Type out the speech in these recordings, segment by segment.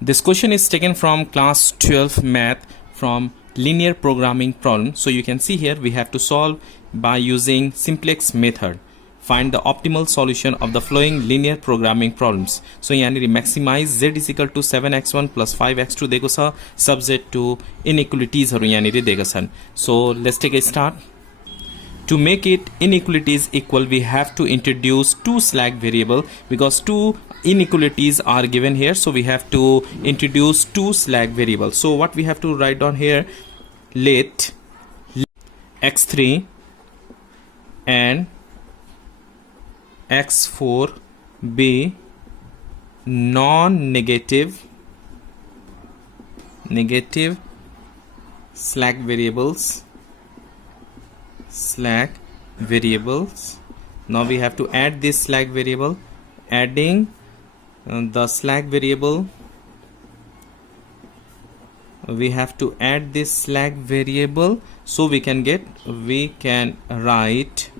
This question is taken from class 12 math from linear programming problem. So you can see here we have to solve by using simplex method. Find the optimal solution of the following linear programming problems. So यानी maximize z is equal to 7x1 plus 5x2 देखो सा subject to inequalities हरु यानी देगा सन. So let's take a start. To make it inequalities equal, we have to introduce two slack variable because two inequalities are given here. So we have to introduce two slack variables. So what we have to write down here, let x3 and x4 be non-negative slack variables. Now we have to add this slack variable. Adding the slack variable, we have to add this slack variable, so we can write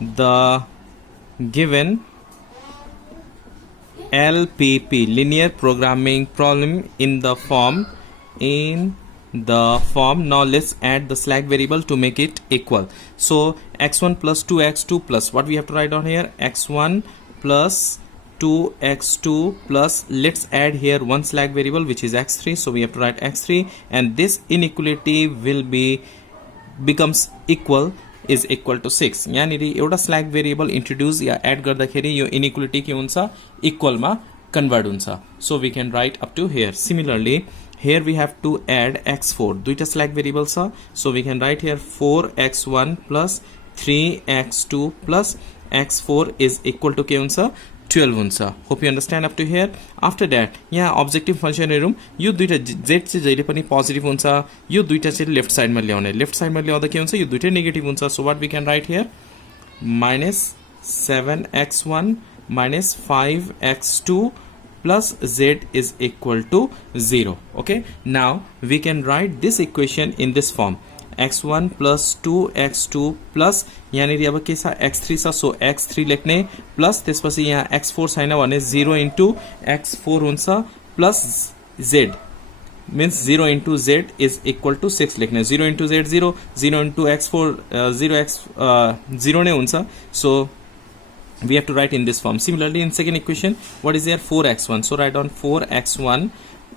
the given LPP linear programming problem in the form. Now let's add the slack variable to make it equal. So x1 plus 2x2 plus what we have to write down here, x1 plus 2x2 plus, let's add here one slack variable which is x3. So we have to write x3, and this inequality will becomes equal is equal to 6. यानी एउटा slack variable introduce या add गर्दाखेरि यो inequality के हुन्छ, equal मा convert हुन्छ. So we can write up to here. Similarly here we have to add x4. दुईटा slack variables छ. So we can write here 4x1 plus 3x2 plus x4 is equal to के हुन्छ, 12 हुन्छ. Hope you understand up to here. After that यहाँ objective function हेरौँ. यो दुईटा z चाहिँ जहिले पनि positive हुन्छ, यो दुईटा चाहिँ left side मा ल्याउने. Left side मा ल्याउँदा के हुन्छ, यो दुईटै negative हुन्छ. So what we can write here, minus 7x1 minus 5x2 plus z is equal to 0. Okay, now we can write this equation in this form, x1 plus 2x2 plus यानी अब के सा x3 सा, so x3 लेख्ने plus त्यसपछि यहाँ x4 छैन भने 0 into x4 हुन्छ plus z means 0 into z is equal to 6 लेख्ने. 0 into z 0, 0 into x4 0 नै हुन्छ. So we have to write in this form. Similarly in second equation, what is there, 4x1. So write down 4x1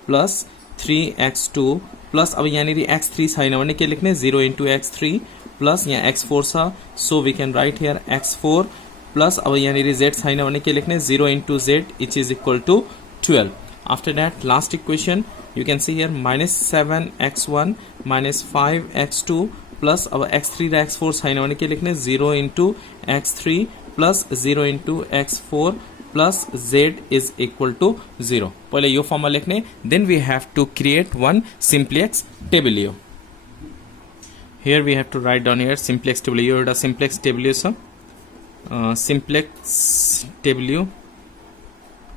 plus 3x2 plus अब यानी x3 छैन भने के लेख्ने, 0 into x3 plus यहाँ x4 छ. So we can write here x4 plus अब यानी z छैन भने के लेख्ने, 0 into z which is equal to 12. After that last equation you can see here, minus 7x1 minus 5x2 plus अब x3 र x4 छैन भने के लेख्ने, 0 into x3 plus 0 into x4 plus z is equal to 0. पहिले यो फर्ममा लेख्ने. Then we have to create one simplex table. Here we have to write down here simplex table. यो एउटा simplex table छ, simplex table.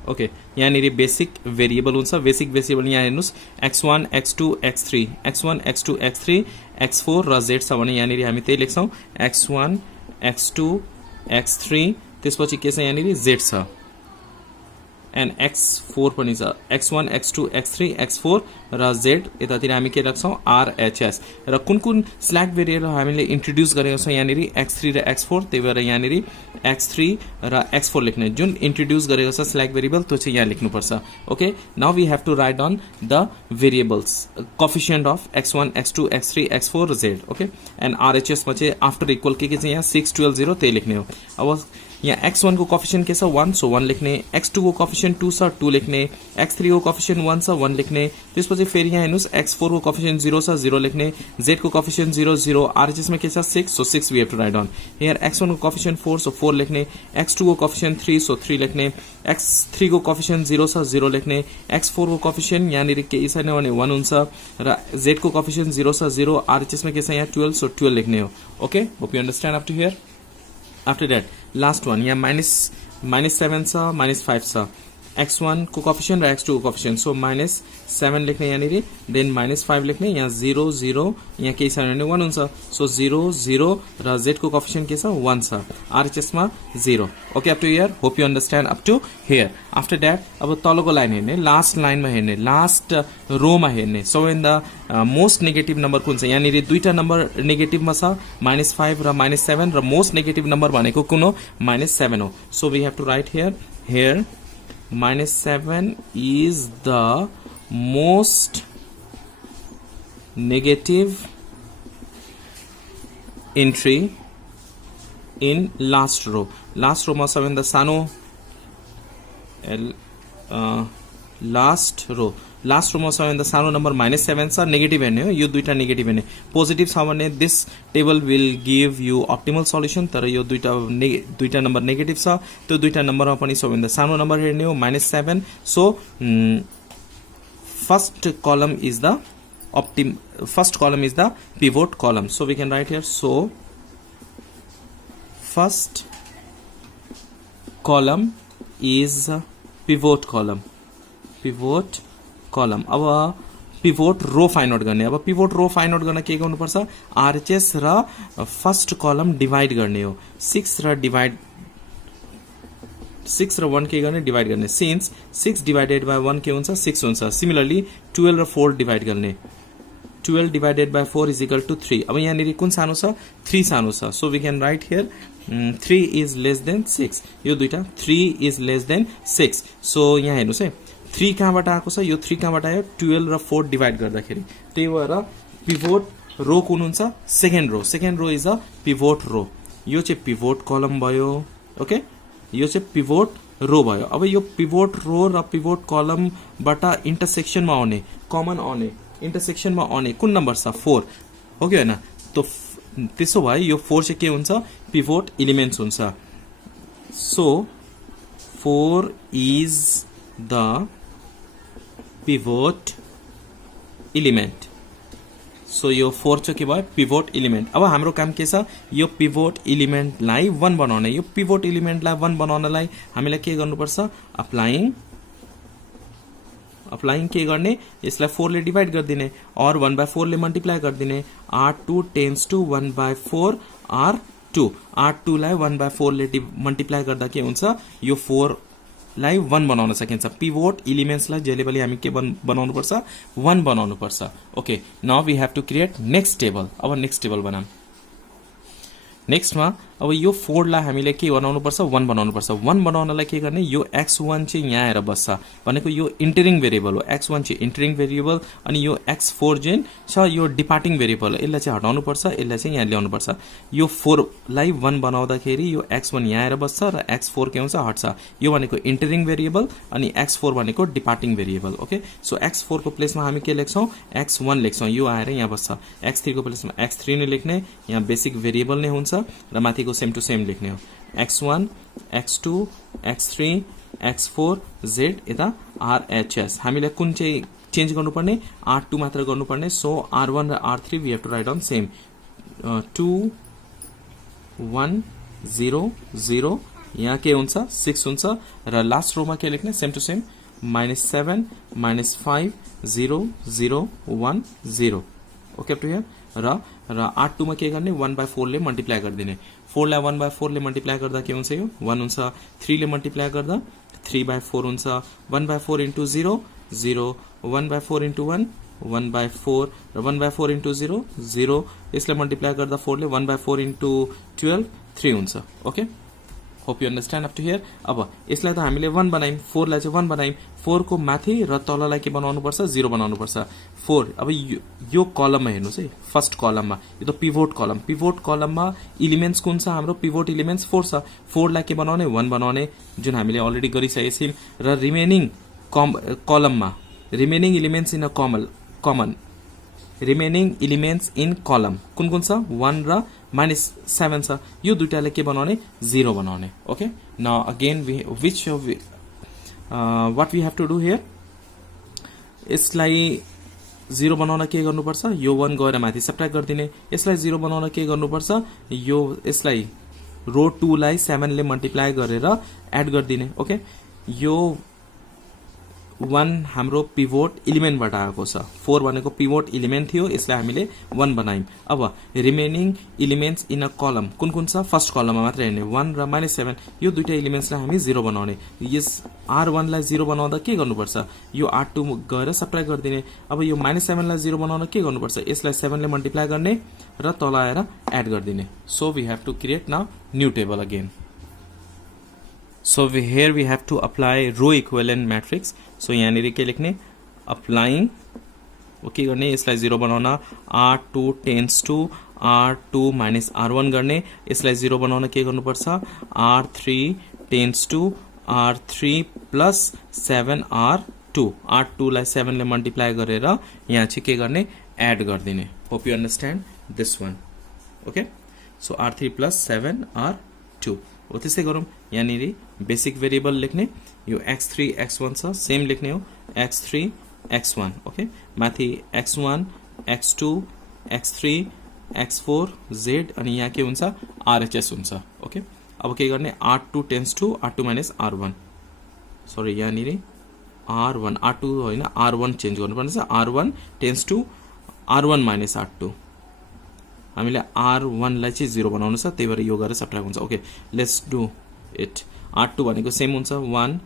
Okay, यहाँनिर basic variable हुन्छ. Basic variable यहाँ हेर्नुस्, x1 x2 x3 x1 x2 x3 x4 र z छ भने यहाँनिर हामी त्यही लेख्छौं, x1 x2 x3 त्यसपछि के छ यहाँनिर z छ and x4 पनि छ, x1 x2 x3 x4 र z यतातिर हामी के राख्छौं, RHS. र कुन स्ल्याक भेरिएबल हामीले इन्ट्रोड्युस गरेको छौं यहाँनिर x3 र x4, त्यही भएर यहाँनिर x3 र x4 लेख्ने. जुन इन्ट्रोड्युस गरेको छ स्ल्याक भेरिएबल त्यो चाहिँ यहाँ लेख्नु पर्छ. Okay, now we have to write down the variables coefficient of x1 x2 x3 x4 z. Okay, and RHS मा चाहिँ आफ्टर इक्वल के चाहिँ यहाँ 6 12 0 त्यही लेख्ने हो. अब यहाँ x1 को कोएफिशिएन्ट के छ 1, सो 1 लेख्ने. x2 को कोएफिशिएन्ट 2 छ 2 लेख्ने. x3 को कोएफिशिएन्ट 1 छ 1 लेख्ने. त्यसपछि फेरि यहाँ हेर्नुस् x4 को कोएफिशिएन्ट 0 छ 0 लेख्ने. z को कोएफिशिएन्ट 0 0, RHS मा के छ 6, so 6 we have to write down. Here x1 को कोएफिशिएन्ट 4, सो 4 लेख्ने. x2 को कोएफिशिएन्ट 3, सो 3 लेख्ने. x3 को कोएफिशिएन्ट 0 छ 0 लेख्ने. x4 को कोएफिशिएन्ट यहाँनिर के छैन भने 1 हुन्छ र z को कोएफिशिएन्ट 0 छ 0, RHS मा के छ यहाँ 12, सो 12 लेख्ने हो. Okay, hope you understand up to here. After that last one, यहाँ minus 7 छ minus 5 छ. x1 को कोएफिशिएंट र x2 को कोएफिशिएंट सो -7 लेख्ने यहाँनिर देन -5 लेख्ने यहाँ 0 0 यहाँ केही छैन भने 1 हुन्छ सो 0 0 र z को कोएफिशिएंट के छ 1 छ RHS मा 0 okay up to here hope you understand up to here after that अब तलको लाइन हेर्ने लास्ट लाइनमा हेर्ने लास्ट रो मा हेर्ने so in the most negative number कुन छ यहाँनिर दुईटा नम्बर नेगेटिभमा छ -5 र -7 र मोस्ट नेगेटिभ नम्बर भनेको कुन हो -7 हो so we have to write here -7 is the most negative entry in last row मा सबैभन्दा सानो लास्ट रो मा सबैभन्दा सानो नम्बर -7 छ नेगेटिभ हेर्ने हो यो दुईटा नेगेटिभ हेर्ने पोजिटिभ छ भने this table will give you optimal solution तर यो दुईटा नम्बर नेगेटिभ छ त्यो दुईटा नम्बरमा पनि सबैभन्दा सानो नम्बर हेर्ने हो -7 so first column is the pivot column so we can write here so first column is pivot column अब पिभोट रो फाइन्ड आउट गर्ने अब पिभोट रो फाइन्ड आउट गर्न के गर्नुपर्छ RHS र फर्स्ट कलम डिवाइड गर्ने हो 6 र 1 के गर्ने डिवाइड गर्ने सिन्स 6 डिवाइडेड बाइ 1 के हुन्छ 6 हुन्छ सिमिलरली 12 र 4 डिवाइड गर्ने 12 divided by 4 is equal to 3 अब यहाँनिर कुन सानो छ 3 सानो छ so we can write here 3 is less than 6 यो दुईटा 3 इज लेस देन 6 सो यहाँ हेर्नुस् है 3 कहाँबाट आएको छ यो 3 कहाँबाट आयो 12 र 4 डिवाइड गर्दाखेरि त्यही भएर पिभोट रो कुन हुन्छ second row is a pivot row यो चाहिँ पिभोट कलम भयो ओके यो चाहिँ पिभोट रो भयो अब यो पिभोट रो र पिभोट कलमबाट इन्टरसेक्सनमा आउने कमन आउने इन्टरसेक्सनमा आउने कुन नम्बर छ 4 हो कि हैन त त्यसो भए यो 4 चाहिँ के हुन्छ पिभोट एलिमेन्ट्स हुन्छ so 4 is the pivot element so यो 4 चाहिँ के भयो पिभोट एलिमेन्ट अब हाम्रो काम के छ यो पिभोट एलिमेन्टलाई 1 बनाउने यो पिभोट एलिमेन्टलाई 1 बनाउनलाई हामीलाई के गर्नुपर्छ अप्लाइङ के गर्ने यसलाई 4 ले डिवाइड गरिदिने और 1/4 ले मल्टिप्लाई गरिदिने R2 tense to 1/4 R2 R2 लाई 1/4 ले मल्टिप्लाई गर्दा के हुन्छ यो 4 लाई 1 बनाउन सकिन्छ पिभोट एलिमेन्ट्सलाई जहिले पनि हामी के बनाउनु पर्छ 1 बनाउनु पर्छ okay now we have to create next table अब नेक्स्ट टेबल बनाऊँ नेक्स्टमा अब यो 4 लाई हामीले के बनाउनु पर्छ 1 बनाउनु पर्छ 1 बनाउनलाई के गर्ने यो x1 चाहिँ यहाँ आएर बस्छ भनेको यो इन्टरिङ भेरिएबल हो x1 चाहिँ इन्टरिङ भेरिएबल अनि यो x4 चाहिँ छ यो डिपार्टिङ भेरिएबल हो यसलाई चाहिँ हटाउनु पर्छ यसलाई चाहिँ यहाँ ल्याउनु पर्छ यो 4 लाई 1 बनाउँदाखेरि यो x1 यहाँ आएर बस्छ र x4 के हुन्छ हट्छ यो भनेको इन्टरिङ भेरिएबल अनि x4 भनेको डिपार्टिङ भेरिएबल ओके सो x4 को प्लेसमा हामी के लेख्छौं x1 लेख्छौं यो आएर यहाँ बस्छ x3 को प्लेसमा x3 नै लेख्ने यहाँ बेसिक भेरिएबल नै हुन्छ र माथिको सेम टु सेम लेख्ने हो x1 x2 x3 x4 z यता RHS हामीले कुन चाहिँ चेन्ज गर्नुपर्ने R2 मात्र गर्नुपर्ने सो R1 र R3 we have to write on same 2 1 0 0 यहाँ के हुन्छ 6 हुन्छ र लास्ट रोमा के लेख्ने same to same -7 -5 0 0 1 0 okay up to here र R2 मा के गर्ने 1/4 ले मल्टिप्लाई गरिदिने 4 लाई 1/4 ले मल्टिप्लाई गर्दा के हुन्छ यो 1 हुन्छ 3 ले मल्टिप्लाई गर्दा 3/4 हुन्छ 1/4 इन्टु 0 0 1/4 इन्टु 1 1/4 र 1/4 इन्टु 0 0 यसले मल्टिप्लाई गर्दा 4 ले 1/4 इन्टु 12 3 हुन्छ okay hope you understand up to here अब यसलाई त हामीले 1 बनायौं 4 लाई चाहिँ 1 बनायौं 4 को माथि र तललाई के बनाउनु पर्छ 0 बनाउनु पर्छ 4 अब यो कलममा हेर्नुस् है फर्स्ट कलममा यो त पिभोट कलममा एलिमेन्ट्स कुन छ हाम्रो पिभोट एलिमेन्ट्स 4 छ 4 लाई के बनाउने 1 बनाउने जुन हामीले अलरेडी गरिसकेका छौं र रिमेनिङ कलममा remaining elements in a common remaining elements in column कुन कुन छ 1 र -7 छ यो दुईटाले के बनाउने 0 बनाउने okay now again what we have to do here यसलाई 0 बनाउन के गर्नुपर्छ यो 1 गएर माथि सब्ट्र्याक्ट गर्दिने यसलाई 0 बनाउन के गर्नुपर्छ यो यसलाई रो 2 लाई 7 ले मल्टिप्लाई गरेर एड गर्दिने ओके यो 1 हाम्रो पिभोट इलिमेन्टबाट आएको छ 4 भनेको पिभोट इलिमेन्ट थियो यसलाई हामीले 1 बनायौं अब रिमेनिङ इलिमेन्ट्स इन अ कलम कुन कुन छ फर्स्ट कलममा मात्र हेर्ने 1 र -7 यो दुईटा इलिमेन्ट्सलाई हामी 0 बनाउने यस r1 लाई 0 बनाउँदा के गर्नुपर्छ यो r2 गएर सबट्र्याक्ट गरिदिने अब यो -7 लाई 0 बनाउन के गर्नुपर्छ यसलाई 7 ले मल्टिप्लाई गर्ने र तल आएर एड गरिदिने so we have to create now new table again So here we have to apply row equivalent matrix. So यहाँ के लेख्ने applying ओके गर्ने यसलाई 0 बनाउन r2 tends to r2 minus r1 गर्ने यसलाई 0 बनाउन के गर्नुपर्छ r3 tends to r3 plus 7r2 r2 लाई 7 ले मल्टिप्लाई गरेर यहाँ चाहिँ के गर्ने एड गरिदिने hope you understand this one okay so r3 plus 7r2 हो त्यसै गरौँ यहाँनिर बेसिक भेरिएबल लेख्ने यो x3 x1 छ सेम लेख्ने हो x3 x1 ओके माथि x1 x2 x3 x4 z अनि यहाँ के हुन्छ RHS हुन्छ ओके अब के गर्ने r2 tends to r2 minus r1 sorry यहाँनिर r1 r2 होइन r1 चेन्ज गर्नुपर्ने छ r1 tends to r1 minus r2 हामीले r1 लाई चाहिँ 0 बनाउनु छ त्यही भएर यो गरेर सबट्र्याक्ट हुन्छ okay let's do it r2 भनेको सेम हुन्छ 1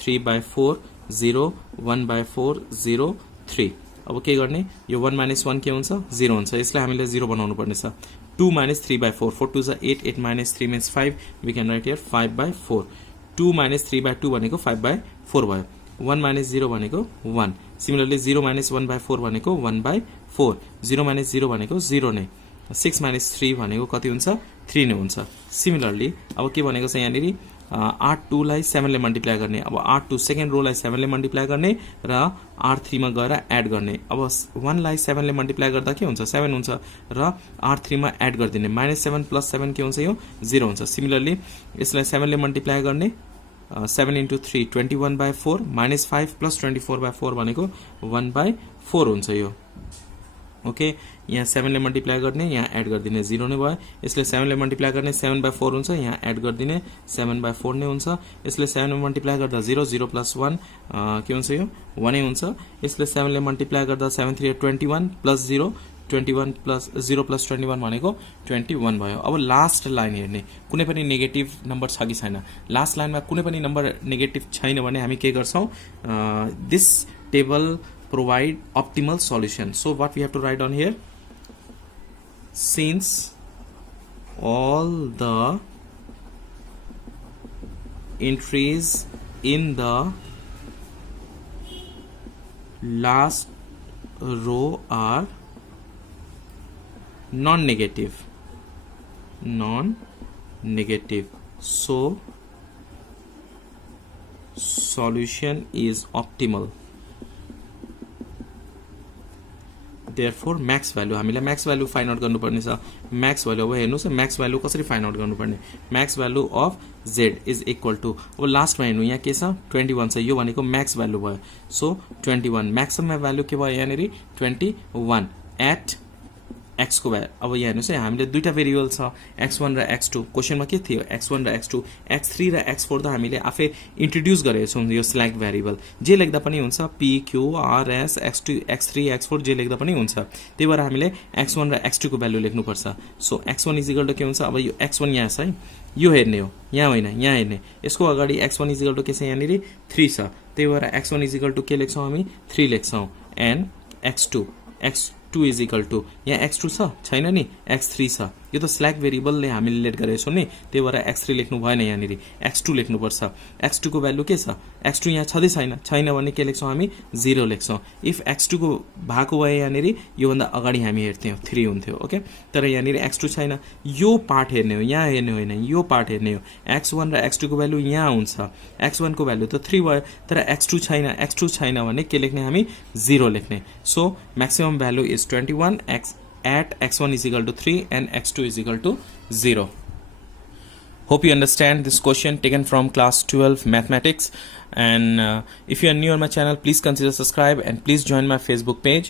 3/4 0 1/4 0 3 अब के गर्ने यो 1 - 1 के हुन्छ 0 हुन्छ यसलाई हामीले 0 बनाउनु पर्ने छ 2 - 3/4 4 2 is 8 8 - 3 means 5 we can write here 5/4 2 - 3/2 भनेको 5/4 भयो 1 - 0 भनेको 1 सिमिलरली 0 - 1/4 भनेको 1/4 0 - 0 भनेको 0 नै 6 - 3 भनेको कति हुन्छ 3 नै हुन्छ सिमिलरली अब के भनेको छ यहाँनिर r2 लाई 7 ले मल्टिप्लाई गर्ने अब r2 सेकेन्ड रो लाई 7 ले मल्टिप्लाई गर्ने र r3 मा गएर एड गर्ने अब 1 लाई 7 ले मल्टिप्लाई गर्दा के हुन्छ 7 हुन्छ र r3 मा एड गरिदिने -7 + 7 के हुन्छ यो 0 हुन्छ सिमिलरली यसलाई 7 ले मल्टिप्लाई गर्ने 7 × 3 21/4 -5 + 24/4 भनेको 1/4 हुन्छ यो ओके यहाँ 7 ले मल्टिप्लाई गर्ने यहाँ एड गरिदिने 0 नै भयो यसले 7 ले मल्टिप्लाई गर्ने 7/4 हुन्छ यहाँ एड गरिदिने 7/4 नै हुन्छ यसले 7 ले मल्टिप्लाई गर्दा 0 0 + 1 के हुन्छ यो 1 नै हुन्छ यसले 7 ले मल्टिप्लाई गर्दा 7 3 21 + 0 21 + 0 + 21 भनेको 21 भयो अब लास्ट लाइन हेर्ने कुनै पनि नेगेटिभ नम्बर छ कि छैन लास्ट लाइनमा कुनै पनि नम्बर नेगेटिभ छैन भने हामी के गर्छौं this table provide optimal solution so what we have to write on here since all the entries in the last row are non-negative so solution is optimal therefore max value हामीलाई max value find out गर्नुपर्ने छ max value अब हेर्नुस् max value कसरी find out गर्नुपर्ने max value of z is equal to अब लास्टमा हेर्नु यहाँ के छ 21 छ यो भनेको max value भयो so 21 maximum value के भयो यहाँनेरि 21 at x को भ्यालु अब यहाँ हेर्नुस् है हामीले दुईटा भेरिएबल छ x1 र x2 क्वेशनमा के थियो x1 र x2 x3 र x4 त हामीले आफै इन्ट्रोड्युस गरेका छौं यो स्ल्याक भेरिएबल जे लेख्दा पनि हुन्छ p q r s x2 x3 x4 जे लेख्दा पनि हुन्छ त्यही भएर हामीले x1 र x2 को भ्यालु लेख्नु पर्छ सो x1 = के हुन्छ अब यो x1 यहाँ छ है यो हेर्ने हो यहाँ होइन यहाँ हेर्ने यसको अगाडि x1 = के छ यहाँनेरि 3 छ त्यही भएर x1 = के लेख्छौं हामी 3 लेख्छौं एन्ड x2 = यहाँ x2 छ छैन नि x3 छ यो त स्ल्याक भेरिएबलले हामीले लेट गरेको छौं नि त्यही भएर x3 लेख्नु भएन यहाँनेरि x2 लेख्नु पर्छ x2 को भ्यालु के छ x2 यहाँ छदै छैन भने के लेख्छौं हामी 0 लेख्छौं इफ x2 को भाको भए यहाँनेरि यो भन्दा अगाडि हामी हेर्थ्यौं 3 हुन्थ्यो ओके तर यहाँनेरि x2 छैन यो पार्ट हेर्ने हो यहाँ हेर्ने होइन यो पार्ट हेर्ने हो x1 र x2 को भ्यालु यहाँ हुन्छ x1 को भ्यालु त 3 भयो तर x2 छैन भने के लेख्ने हामी 0 लेख्ने so maximum value is 21 at x1 = 3 and x2 = 0. Hope you understand this question taken from class 12 mathematics and if you are new on my channel please consider subscribe and please join my Facebook page.